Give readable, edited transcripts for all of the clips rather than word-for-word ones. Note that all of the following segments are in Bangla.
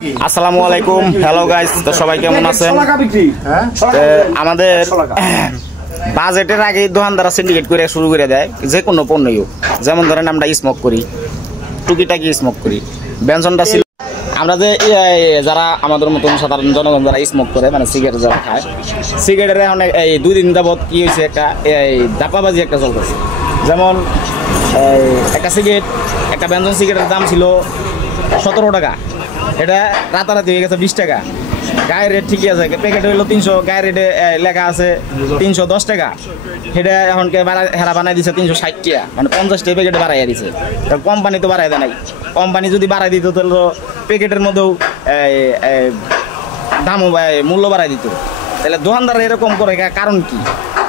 আসসালামু আলাইকুম, হ্যালো গাইস, তো সবাই কেমন আছেন? আমাদের বাজেটের আগে দোকানদাররা সিন্ডিকেট করে শুরু করে দেয় যে কোনো পণ্যই, যেমন ধরেন আমরা স্মোক করি, টুকিটাকি স্মোক করি, বেনসনটা ছিল। আমরা যে যারা আমাদের মতন সাধারণ জনগণ যারা স্মোক করে, মানে সিগারেট যারা খায়, সিগারেটের অনেক এই 2 দিন যাবৎ কি হয়েছে, একটা এই ধাপ্পাবাজি একটা চলতেছে। যেমন একটা সিগারেট, একটা বেনসন সিগারেটের দাম ছিল 17 টাকা, এটা রাতারাতি হয়ে গেছে 20 টাকা। গায়ের রেট ঠিকই আছে, প্যাকেট হইলো 300, গায়ের রেটে লেখা আছে 310 টাকা। সেটা এখনকে হেরা বানাই দিছে 360 টাকা, মানে 50 টাকা প্যাকেটে বাড়াইয়া দিছে। কোম্পানি তো বাড়াই দেয় নাই, কোম্পানি যদি বাড়াই দিত তাহলে প্যাকেটের মধ্যেও দামও মূল্য বাড়াই দিত। তাহলে দোকানদার এরকম করে কারণ কি?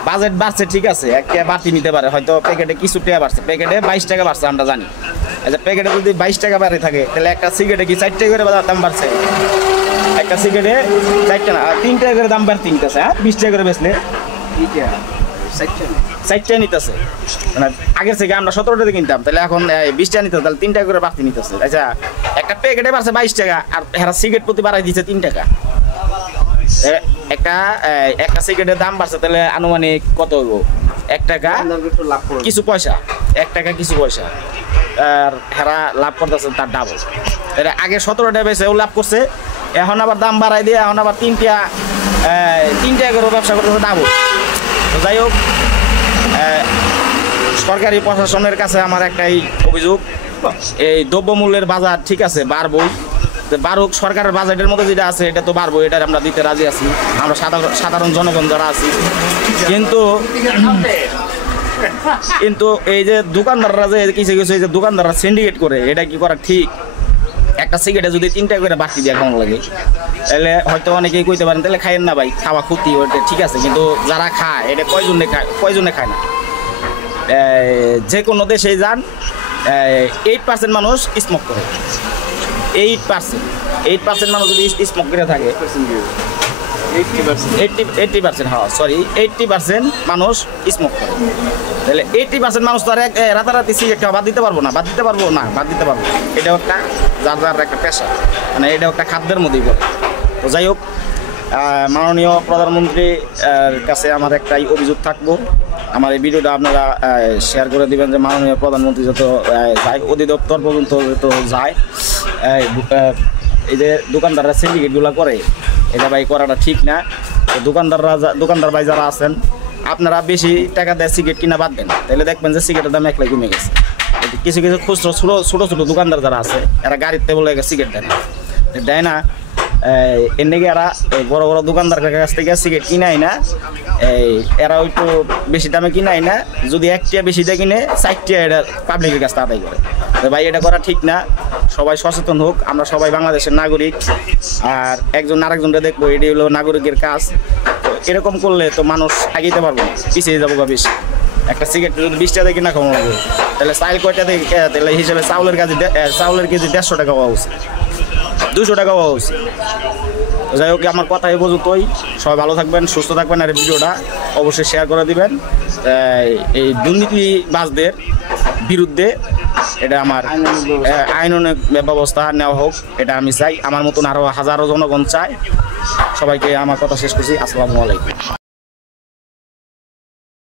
বাজেট বাড়ছে ঠিক আছে, একটা বাড়তি নিতে পারে, হয়তো প্যাকেটে কিছু টাকা বাড়ছে, প্যাকেটে 22 টাকা বাড়ছে আমরা জানি। আচ্ছা, প্যাকেটে যদি 22 টাকা বাড়ে থাকে তাহলে একটা সিগারেটে কি 4 টাকা করে দাম বাড়ছে? একটা সিগারেটে 4 টাকা না 3 টাকা করে দাম বাড়তে নিতেছে। 20 টাকা করে বেচলে 4 টাকা নিতেছে, মানে আগের থেকে আমরা 17 টাকা কিনতাম, তাহলে এখন 20 টাকা নিতে, তাহলে 3 টাকা করে বাড়তি নিতেছে। আচ্ছা, একটা প্যাকেটে বাড়ছে 22 টাকা, আর এরা সিগারেট প্রতি বাড়াই দিচ্ছে 3 টাকা। একটা সিগারেটের দাম বাড়ছে, তাহলে আনুমানিক কত হইব? 1 টাকা কিছু পয়সা, 1 টাকা কিছু পয়সা, আর হেরা লাভ করতেছে তার ডাবল। এটা আগে 17 টাকা বেশি ও লাভ করছে, এখন আবার দাম বাড়াই দিয়ে এখন আবার 3 টাকা করে ব্যবসা করতেছে ডাবল। যাই হোক, সরকারি প্রশাসনের কাছে আমার একটাই অভিযোগ, এই দ্রব্যমূল্যের বাজার ঠিক আছে বাড়বই, বাড়ুক, সরকারের বাজেটের মধ্যে যেটা আছে এটা তো বাড়বো, এটা আমরা দিতে রাজি আছি, আমরা সাধারণ জনগণ যারা আছি। কিন্তু এই যে দোকানদাররা যে কিছু কিছু এই যে দোকানদাররা সিন্ডিকেট করে, এটা কি করা ঠিক? একটা সিগারেটে যদি 3 টাকা করে বাড়তি দিয়ে কেমন লাগে? তাহলে হয়তো অনেকেই কইতে পারেন তাহলে খাইয়েন না ভাই, খাওয়া ক্ষতি, ওটা ঠিক আছে, কিন্তু যারা খায় এটা কয়জনে খায় না? যে কোনো দেশে যান, 8% মানুষ স্মোক করে, 8% মানুষ যদি স্মোক করে থাকে, 80% সরি 80% মানুষ স্মোক করে, তাহলে 80% মানুষ তো আর রাতারাতি সিগারেট বাদ দিতে পারবো না, বাদ দিতে পারবো। এটাও একটা যার একটা পেশা, মানে এটাও একটা খাদ্যের মধ্যেই পড়ে। তো যাই হোক, মাননীয় প্রধানমন্ত্রীর কাছে আমার একটাই অভিযোগ থাকবো, আমার এই ভিডিওটা আপনারা শেয়ার করে দিবেন যে মাননীয় প্রধানমন্ত্রী যত যায়, অধিদপ্তর পর্যন্ত যত যায়, এই যে দোকানদাররা সিন্ডিকেটগুলো করে, এটা ভাই করাটা ঠিক না। দোকানদার ভাই যারা আছেন, আপনারা বেশি টাকা দেয় সিগারেট কিনা বাদ দেন, তাহলে দেখবেন যে সিগারেটের দাম একলাই কমে গেছে। কিছু কিছু খুচরো ছোটো দোকানদার যারা আছে, এরা গাড়িতে বলে সিগারেট দেয় না, এর নাকি এরা বড় বড় দোকানদার কাছ থেকে সিগারেট কিনাই না, এরা একটু বেশি দামে কিনাই না, যদি 1 টাকা বেশি দিয়ে কিনে 4 টাকা এটা পাবলিকের কাছে আদায় করে। ভাই এটা করা ঠিক না, সবাই সচেতন হোক, আমরা সবাই বাংলাদেশের নাগরিক, আর একজন আরেকজনটা দেখবো, এটি হলো নাগরিকের কাজ। তো এরকম করলে তো মানুষ আগাইতে পারবো না, পিছিয়ে যাবো বা বেশি। একটা সিগারেট যদি 20 টাকা দিয়ে কিনা খাওয়া লাগবে, তাহলে চাল কয়টা থেকে, তাহলে হিসেবে চাউলের কেজি 150 টাকা হওয়া উচিত, 200 টাকা হওয়া উচিত। যাই হোক, আমার কথা এই পর্যন্তই। সবাই ভালো থাকবেন, সুস্থ থাকবেন, আর এই ভিডিওটা অবশ্যই শেয়ার করে দিবেন। এই দুর্নীতিবাজদের বিরুদ্ধে এটা আমার আইনানুগ ব্যবস্থা নেওয়া হোক, এটা আমি চাই। আমার মতন আরও হাজারো জনগণ চায়। সবাইকে আমার কথা শেষ করছি। আসসালামু আলাইকুম।